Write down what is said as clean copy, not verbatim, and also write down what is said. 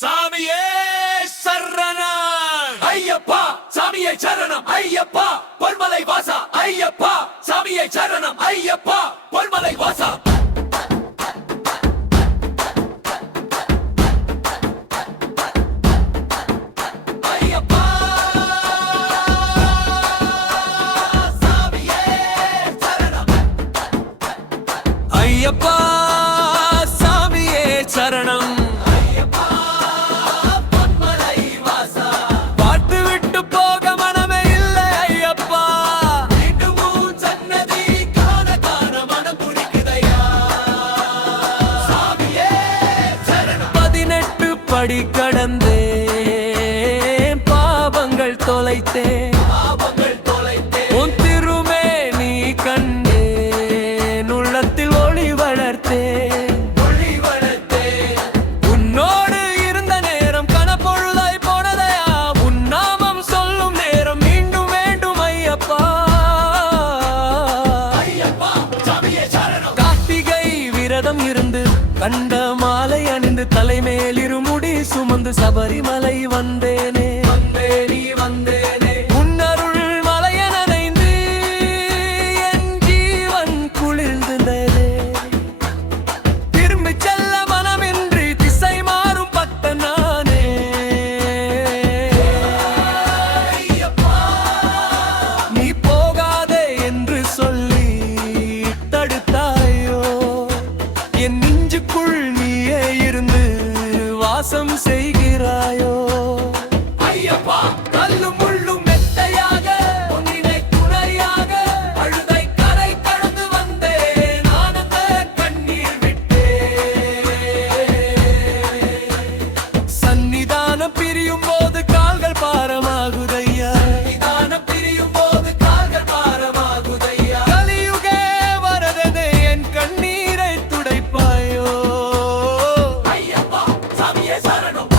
சாமியே சரணம் ஐயப்பா, சாமியே சரணம் ஐயப்பா, பொன்மலை வாசா ஐயப்பா, சாமியே சரணம் ஐயப்பா, பொன்மலை வாசா. ஐயப்பா சாமியே சரணம் ஐயப்பா, பொன்மலை வாசா. பாட்டு விட்டு போக மனமே இல்லை ஐயப்பா, மீண்டும் சன்னதி காண காண மனம் துடிக்குதையா. சாமியே சரணம். 18 படி கடந்தே பாவங்கள் தொலைத்தேன், உன் திருமே நீ கண்டே உள்ளத்தில் ஒளி வளர்த்தேன். உன்னோடு இருந்த நேரம் கனப்பொழுதாய் போனதையா, உன் நாமம் சொல்லும் நேரம் மீண்டும் வேண்டும் ஐயப்பா. கார்த்திகை விரதம் இருந்து கண்ட மாலை அணிந்து தலைமேல் இருமுடி சுமந்து சபரிமலை வந்தேனே, நீ வந்தேனே. உன்னருள் மலையன நனைந்து என் ஜீவன் குளிர்ந்ததே. திரும்பி செல்ல மனமின்றி திசை மாறும் பக்தன் நானே. நீ போகாதே என்று சொல்லி தடுத்தாயோ, என் நெஞ்சுக்குள் நீயே இருந்து வாசம் செய்கிறாயோ. ஐயப்பா கல்லும் முள்ளும் மெத்தையாக உன்னினை துணையாக அழுதை கரை கடந்து வந்தேன், ஆனந்த கண்ணீர் விட்டே. சன்னிதானம் பிரியும் போது கால்கள் பாரமாகுதையா, சன்னிதானம் பிரியும் போது கால்கள் பாரமாகுதையா. கலியுகே வரதனே என் கண்ணீரை துடைப்பாயோ. ஐயப்பா சாமியே சரணம்.